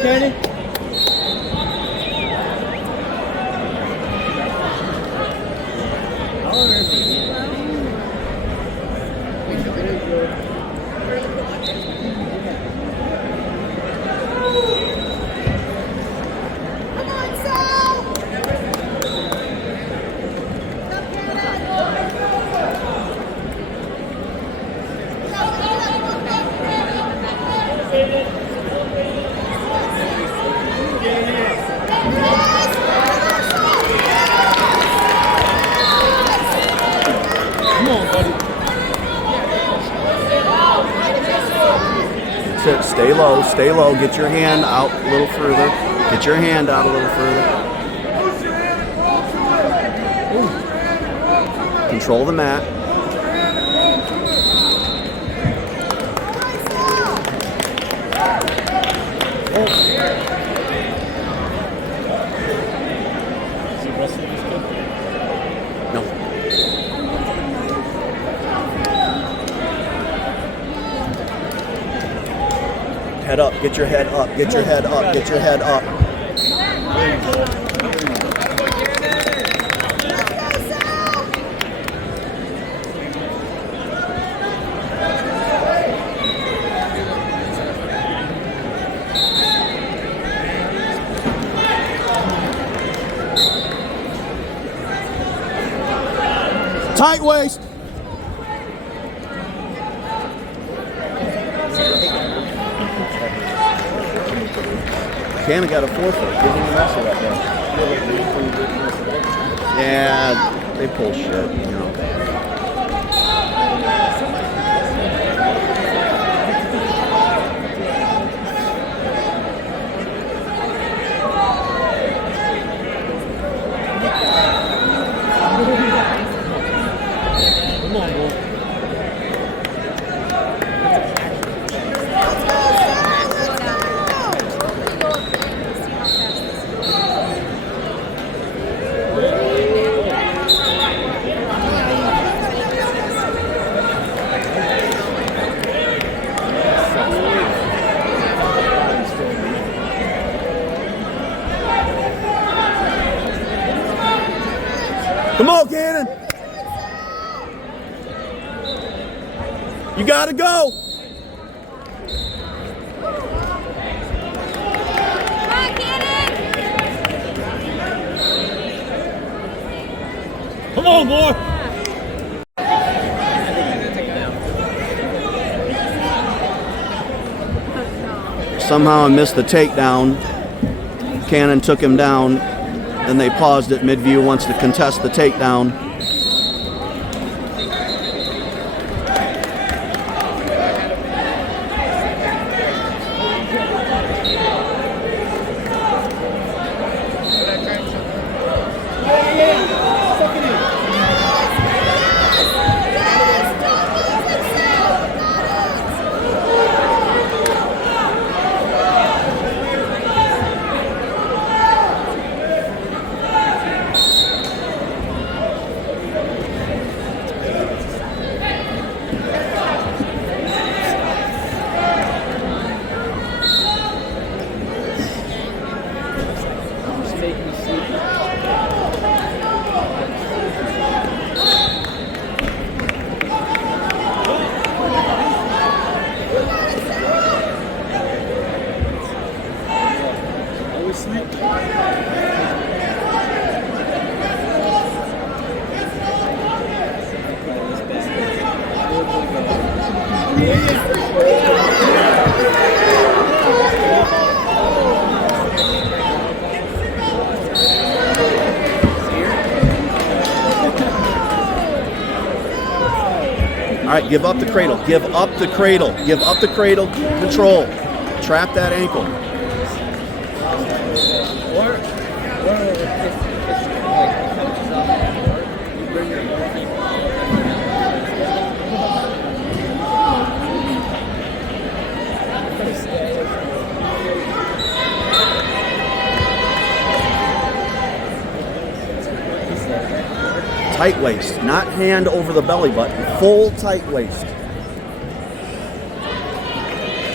Canin. Sit, stay low, get your hand out a little further. Get your hand out a little further. Control the mat. No. Head up, get your head up, get your head up, get your head up. Tight waist. Canin got a forfeit. Give him a muscle right there. Yeah, they pull shit, you know. Come on, boy. Come on, Canin. You gotta go. Come on, boy. Somehow I missed the takedown. Canin took him down. Then they paused at mid-view, wants to contest the takedown. All right, give up the cradle. Give up the cradle. Give up the cradle. Control. Trap that ankle. Tight waist, not hand over the belly button. Full tight waist.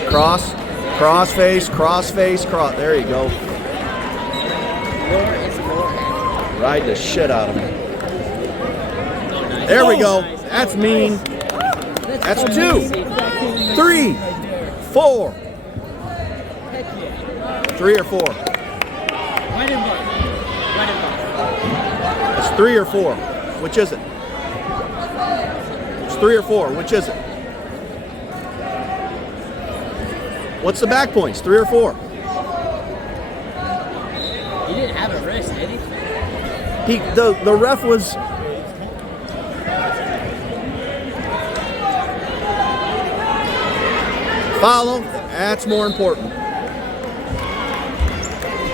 Cross. Cross face, cross face, cross. There you go. Ride the shit out of me. There we go. That's mean. That's 2, 3, 4. 3 or 4. It's 3 or 4. Which is it? It's 3 or 4. Which is it? What's the back points? 3 or 4? He didn't have a wrist, did he? The ref was. Follow. That's more important.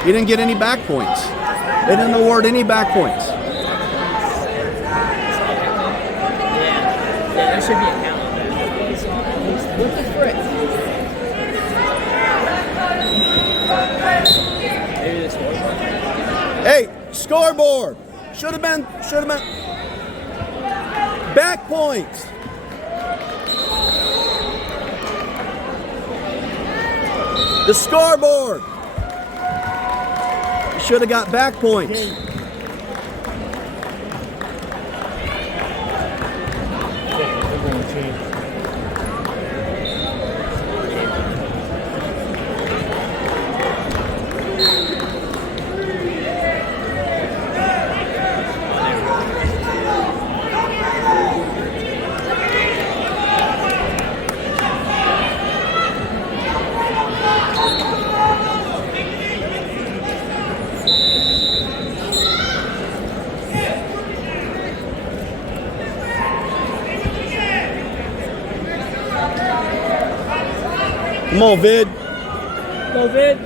He didn't get any back points. They didn't award any back points. Yeah, there should be a count on that. Look at Fritz. Maybe the scoreboard. Hey, scoreboard. Should have been. Back points. The scoreboard. You should have got back points. Come on, Vid. Go, Vid.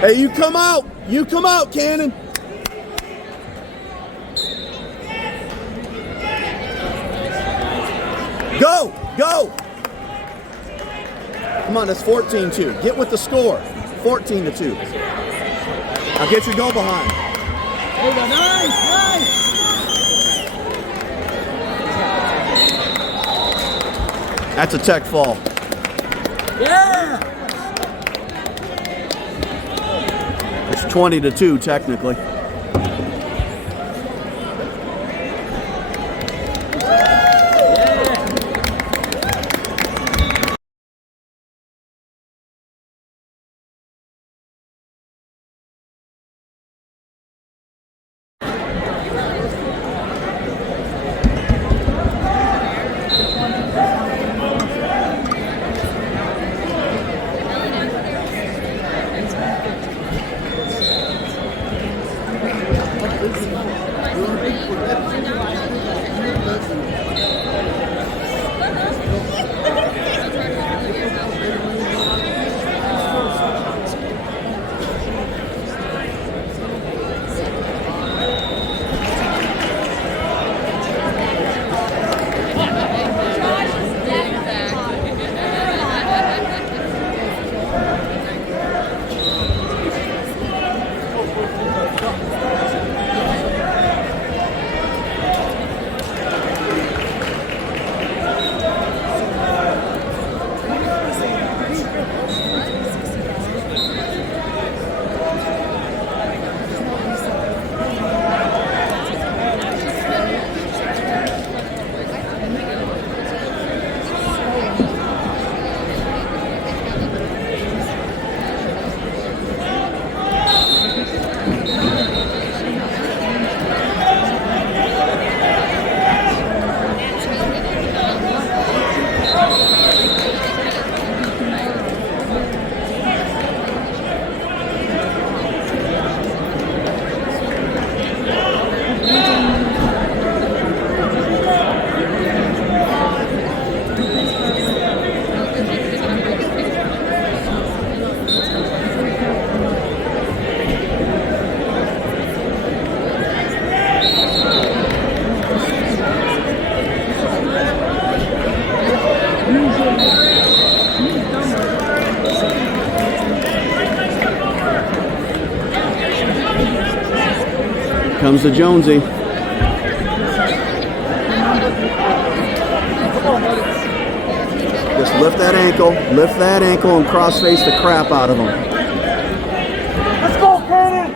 Hey, you come out. You come out, Canin. Go. Come on, that's 14-2. Get with the score. 14-2. Now get your go behind. There you go. Nice. That's a tech fall. Yeah. It's 20-2 technically. Comes the Jonesy. Just lift that ankle and cross face the crap out of him. Let's go, Canin!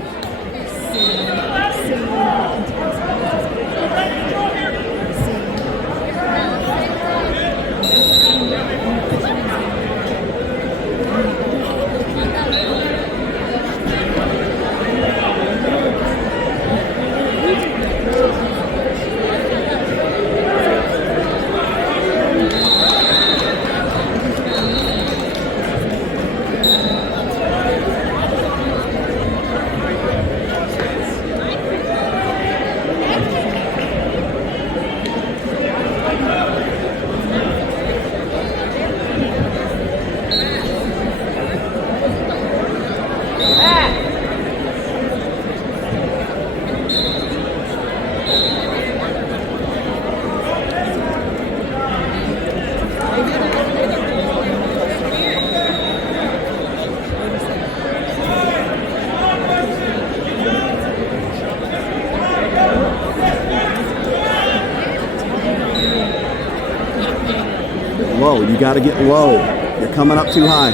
Low, you got to get low. You're coming up too high.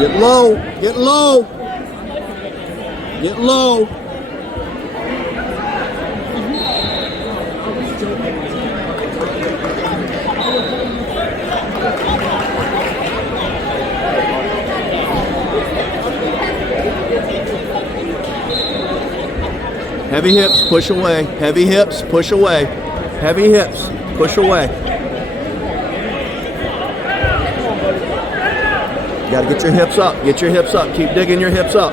Get low, get low, get low. Heavy hips, push away. Heavy hips, push away. Heavy hips, push away. You gotta get your hips up. Get your hips up. Keep digging your hips up.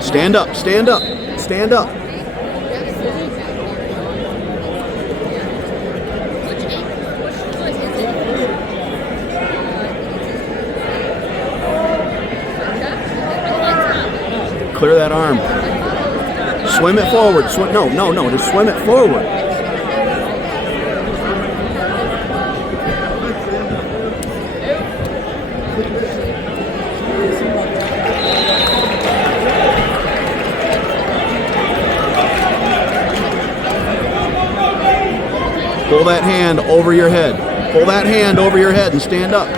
Stand up, stand up, stand up. Clear that arm. Swim it forward. Swim, no, just swim it forward. Pull that hand over your head. Pull that hand over your head and stand up.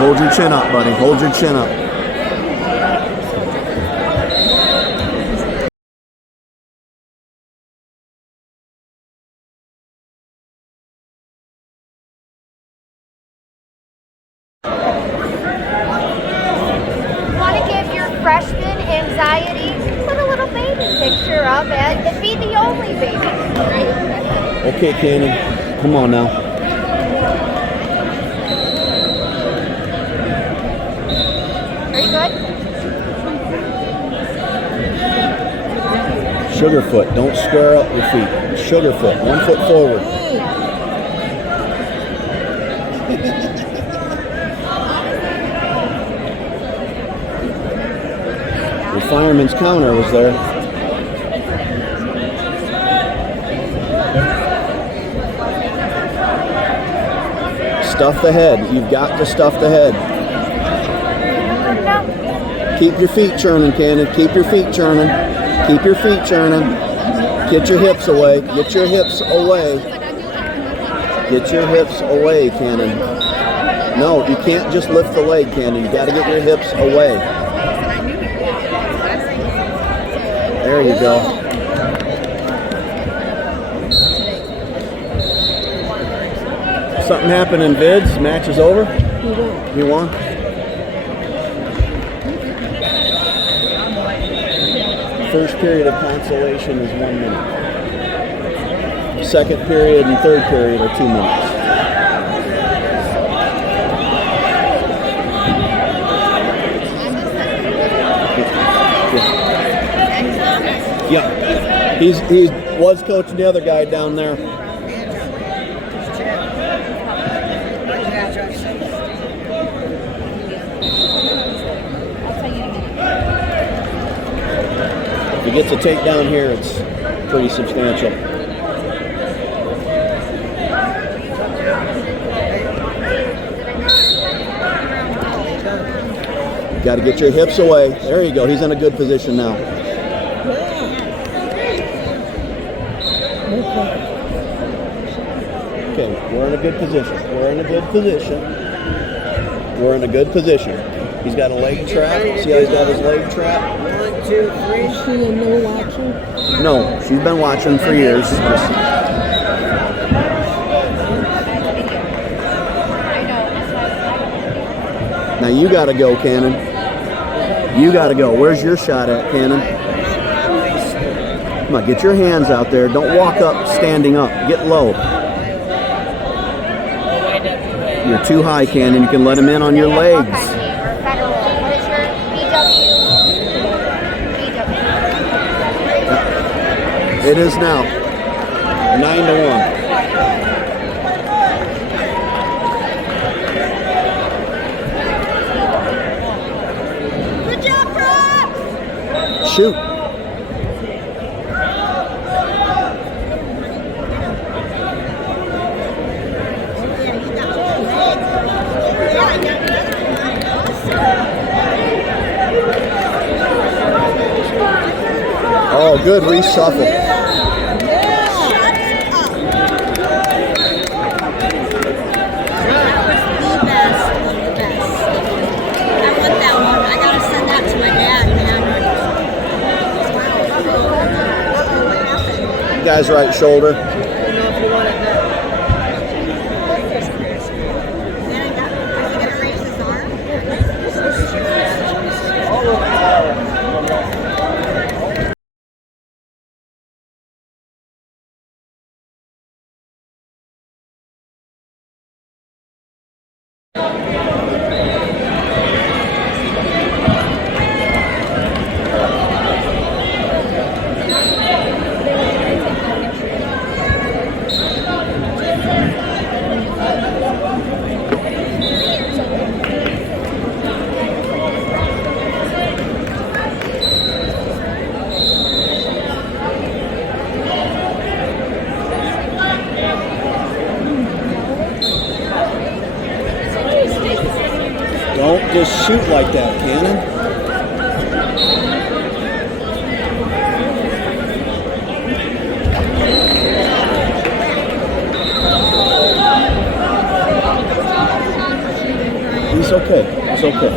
Hold your chin up, buddy. Hold your chin up. Want to give your freshman anxiety? Put a little baby picture up at the the only baby. Okay, Canin. Come on now. Are you good? Sugarfoot. Don't square up your feet. Sugarfoot. 1 foot forward. The fireman's counter was there. Stuff the head. You've got to stuff the head. Keep your feet churning, Canin. Keep your feet churning. Keep your feet churning. Get your hips away. Get your hips away. Get your hips away, Canin. No, you can't just lift the leg, Canin. You got to get your hips away. There you go. Something happened in Vids. Match is over. He won. First period of consolation is 1 minute. Second period and third period are 2 minutes. Yeah. He was coaching the other guy down there. If he gets a takedown here, it's pretty substantial. Got to get your hips away. There you go. He's in a good position now. Okay, we're in a good position. We're in a good position. We're in a good position. He's got a leg trap. See how he's got his leg trap? 1, 2, 3. Is she a no watching? No, she's been watching for years. Now you got to go, Canin. You got to go. Where's your shot at, Canin? Come on, get your hands out there. Don't walk up standing up. Get low. You're too high, Canin. You can let him in on your legs. What is your BW? It is now 9-1. Good job, Fritz! Shoot. Oh, good reshuffle. Guy's right shoulder. Don't just shoot like that, Canin. He's okay. He's okay.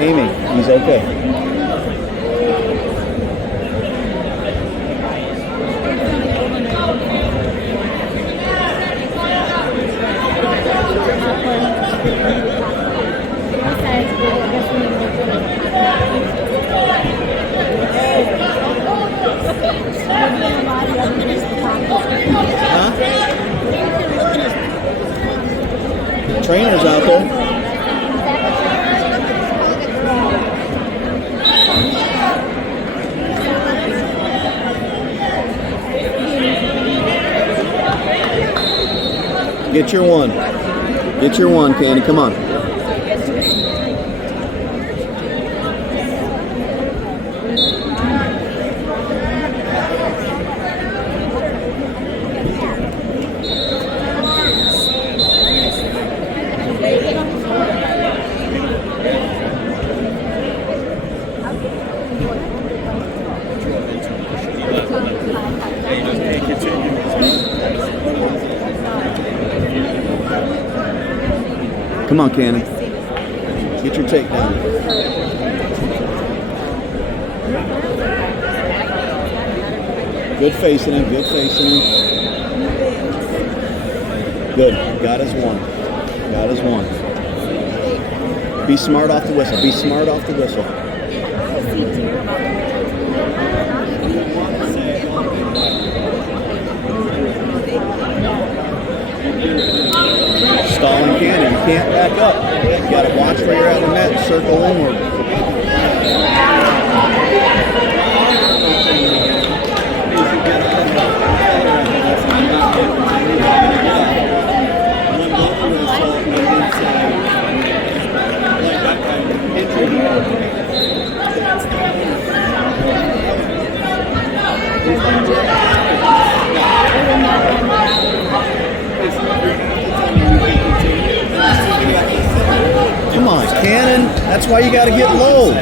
Amy, he's okay. trainers out there. Get your one. Get your one, Canin. Come on. Come on, Canin. Get your takedown. Good facing him. Good facing him. Good. Got his one. Got his one. Be smart off the whistle. Be smart off the whistle. Stalling Canin. You can't back up. You got to watch where you're at in the mat and circle inward. Come on, Canin. That's why you got to get low.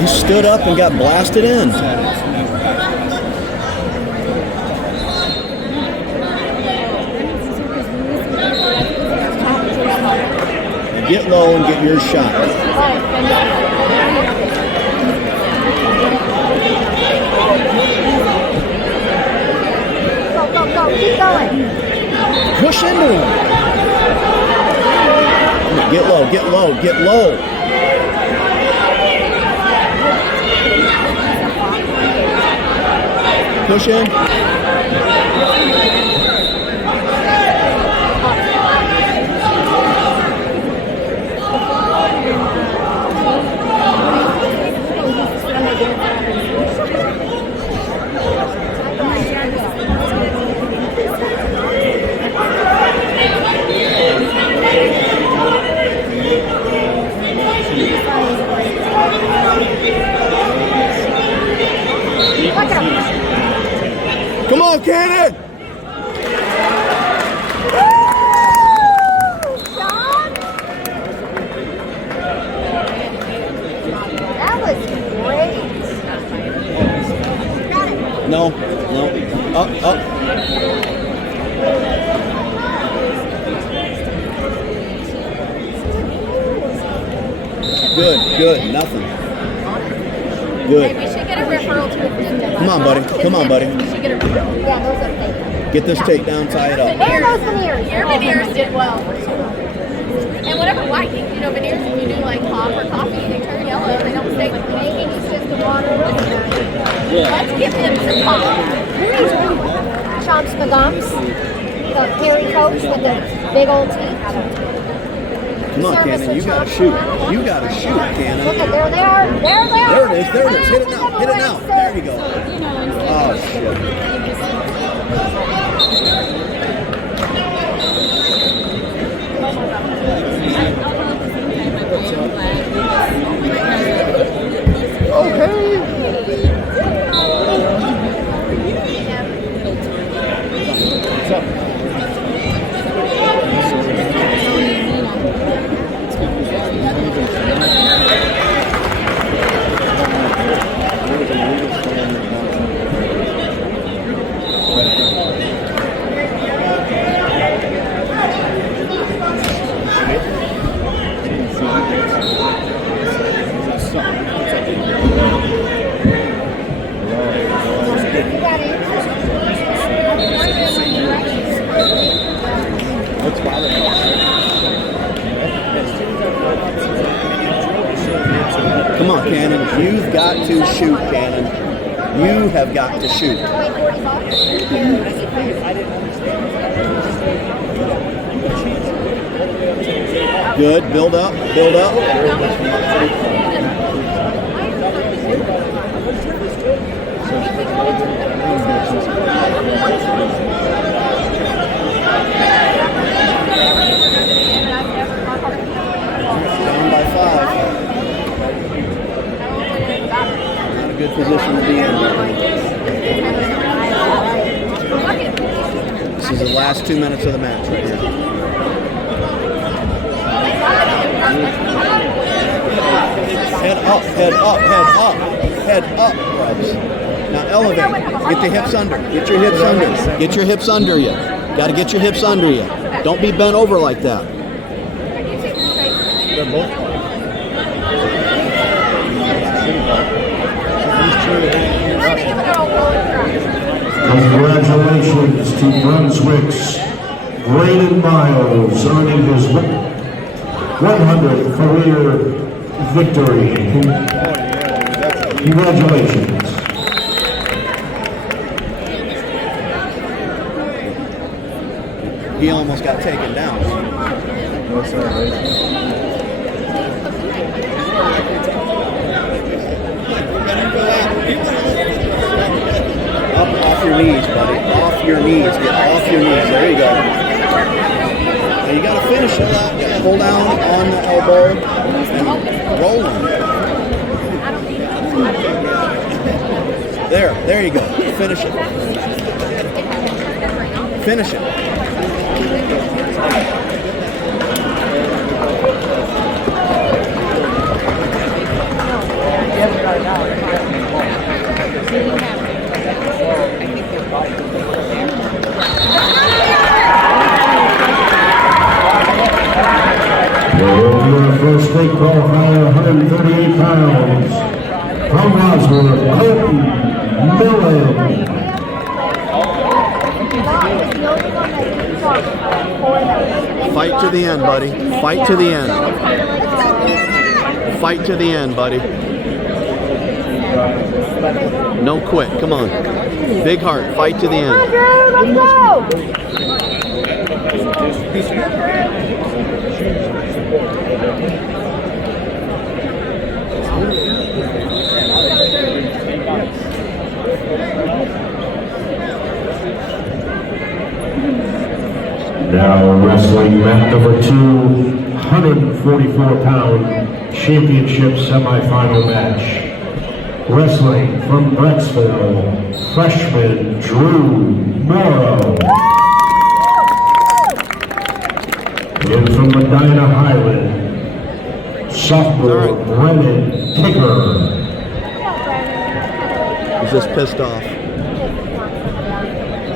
You stood up and got blasted in. Get low and get your shot. Go, keep going. Push into him. Get low, get low, get low. Push in. Come on, Canin! That was great. No. Up. Good. Nothing. Good. Hey, we should get a referral to a physio. Come on, buddy. Come on, buddy. We should get a referral. Yeah, those are things. Get this takedown, tie it up. And those veneers. Your veneers did well. And whatever white, veneers, if you do like hot or coffee, they turn yellow, they don't stay with me. Maybe it's just the water. Let's give them some pop. Chomps McGumps. The hairy coach with the big old teeth. Come on, Canin. You gotta shoot. You gotta shoot, Canin. Look at, there they are. There they are. There it is. Hit it now. There you go. Oh, shit. What's up? Come on, Canin. You've got to shoot, Canin. You have got to shoot. Good. Build up. Build up. Down by 5. Not a good position to be in. This is the last 2 minutes of the match right here. Head up, head up, head up, head up, Fritz. Now elevate. Get the hips under. Get your hips under. Get your hips under you. Got to get your hips under you. Don't be bent over like that. They're both. Congratulations to Brunswick's Braden Miles earning his 100th career victory. Congratulations. He almost got taken down. Up off your knees, buddy. Off your knees. Get off your knees. There you go. Now you got to finish it. Pull down on the elbow and roll him. There you go. Finish it. Finish it. First state qualifier, 138 pounds. From Wadsworth, Colton Millen. Fight to the end, buddy. Fight to the end. Fight to the end, buddy. No quit. Come on. Big heart. Fight to the end. Let's go! Now wrestling mat number 2, 144-pound championship semifinal match. Wrestling from Brecksville, freshman Drew Morrow. And from Medina Highland, sophomore Brennan Kicker. He's just pissed off.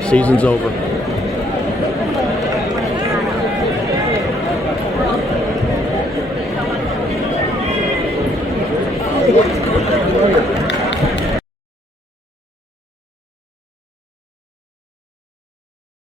Season's over.